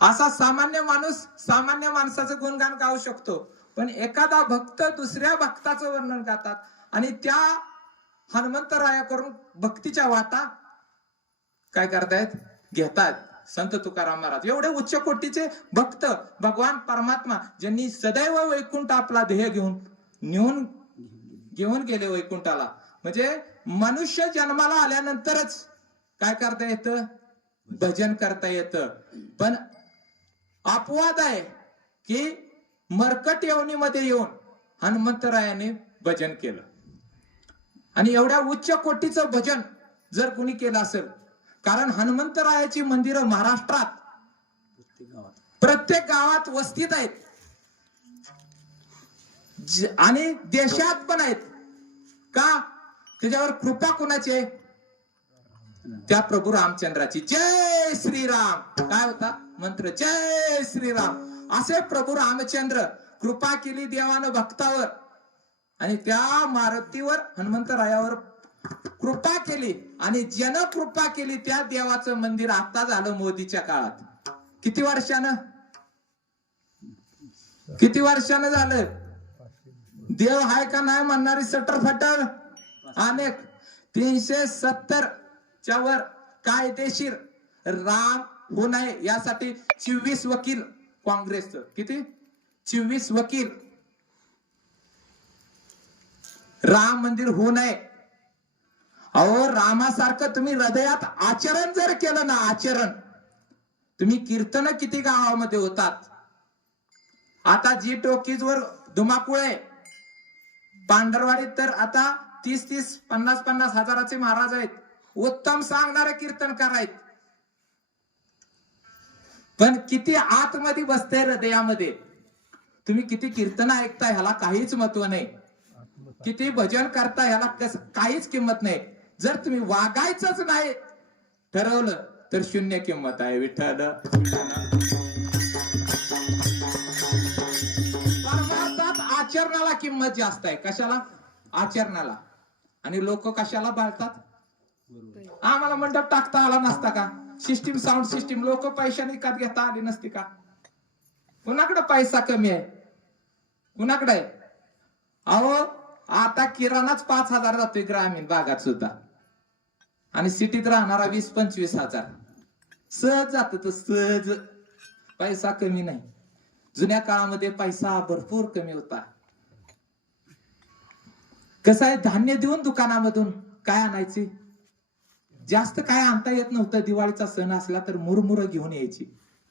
असा सामान्य माणूस सामान्य माणसाचं गुणगान गाऊ शकतो. पण एखादा भक्त दुसऱ्या भक्ताचं वर्णन गातात आणि त्या हनुमंतरायाकडून भक्तीच्या वाटा काय करतायत? घेतात. संत तुकाराम महाराज. एवढे उच्च कोटीचे भक्त भगवान परमात्मा ज्यांनी सदैव वैकुंठ आपला ध्येय घेऊन नेऊन घेऊन गेले वैकुंठाला. म्हणजे मनुष्य जन्माला आल्यानंतरच काय करता येतं? भजन करता येतं. पण अपवाद आहे की मरकट यवनीमध्ये येऊन हनुमंतरायाने भजन केलं. आणि एवढ्या उच्च कोटीचं भजन जर कुणी केलं असेल कारण हनुमंतरायाची मंदिरं महाराष्ट्रात प्रत्येक गावात वस्तीत आहेत. आणि देशात पण आहेत. का? त्याच्यावर कृपा कुणाची आहे? त्या प्रभू रामचंद्राची जय श्रीराम. काय होता? मंत्र जय श्रीराम. असे प्रभू रामचंद्र कृपा केली देवानं भक्तावर. आणि त्या मारुतीवर हनुमंतरायावर कृपा केली आणि जन कृपा केली त्या देवाचं मंदिर आता झालं मोदीच्या काळात. किती वर्षानं? किती वर्षानं झालं? देव हाय का नाही म्हणणारी सटर फटर अनेक. तीनशे सत्तर त्यावर कायदेशीर राम हो नये यासाठी चोवीस वकील काँग्रेस किती? चोवीस वकील. राम मंदिर होऊ नये. अहो रामासारखं तुम्ही हृदयात आचरण जर केलं ना आचरण तुम्ही कीर्तन किती गावामध्ये होतात. आता जी टोकीज वर धुमाकूळ आहे. पांढरवाडीत तर आता तीस तीस पन्नास पन्नास हजाराचे महाराज आहेत. उत्तम सांगणारे कीर्तनकार आहेत पण किती आतमध्ये बसते हृदयामध्ये. तुम्ही किती कीर्तन ऐकताय ह्याला काहीच महत्त्व नाही. किती भजन करता ह्याला कस काहीच किंमत नाही. जर तुम्ही वागायचंच नाही ठरवलं तर शून्य किंमत आहे विठ्ठल. परमार्थात आचरणाला किंमत जास्त आहे. कशाला? आचरणाला. आणि लोक कशाला बाळतात? आम्हाला मंडप टाकता आला नसता का? सिस्टीम साऊंड सिस्टीम लोक पैशाने विकत घेता आली नसती का? कुणाकडे पैसा कमी आहे? कुणाकडे आहे? अहो आता किराणाच पाच हजार जातोय ग्रामीण भागात सुद्धा. आणि सिटीत राहणारा वीस पंचवीस हजार. सहज जात तर सहज. पैसा कमी नाही. जुन्या काळामध्ये पैसा भरपूर कमी होता. कसं आहे? धान्य देऊन दुकानामधून काय आणायचे? जास्त काय आणता येत नव्हतं. दिवाळीचा सण असला तर मुरमुर घेऊन यायची.